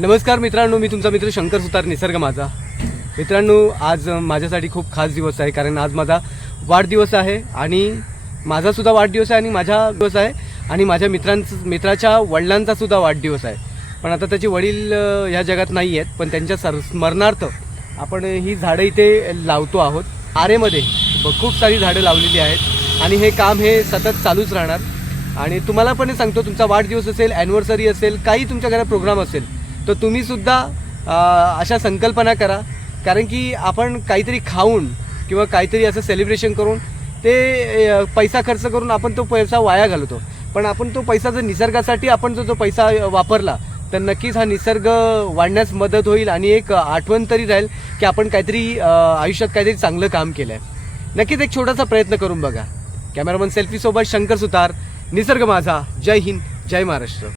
नमस्कार मित्रांनो, मी तुमचा मित्र शंकर सुतार, निसर्ग माझा. मित्रांनो, आज माझ्यासाठी खूप खास दिवस आहे, कारण आज माझा वाढदिवस आहे आणि माझासुद्धा वाढदिवस आहे आणि माझा दिवस आहे आणि माझ्या मित्राच्या वडिलांचासुद्धा वाढदिवस आहे. पण आता त्याचे वडील ह्या जगात नाही आहेत, पण त्यांच्या स्मरणार्थ आपण ही झाडं इथे लावतो आहोत. आरेमध्ये खूप सारी झाडं लावलेली आहेत आणि हे काम हे सतत चालूच राहणार. आणि तुम्हाला पण सांगतो, तुमचा वाढदिवस असेल, ॲनिव्हर्सरी असेल, काही तुमच्या घरात प्रोग्राम असेल, तर तुम्हीसुद्धा अशा संकल्पना करा. कारण की आपण काहीतरी खाऊन किंवा काहीतरी असं सेलिब्रेशन करून ते पैसा खर्च करून आपण तो पैसा वाया घालवतो. पण आपण तो पैसा जर निसर्गासाठी आपण जो पैसा वापरला, तर नक्कीच हा निसर्ग वाढण्यास मदत होईल आणि एक आठवण तरी राहील की आपण काहीतरी आयुष्यात काहीतरी चांगलं काम केलं आहे. नक्कीच एक छोटासा प्रयत्न करून बघा. कॅमेरामन सेल्फीसोबत शंकर सुतार, निसर्ग माझा. जय हिंद, जय महाराष्ट्र.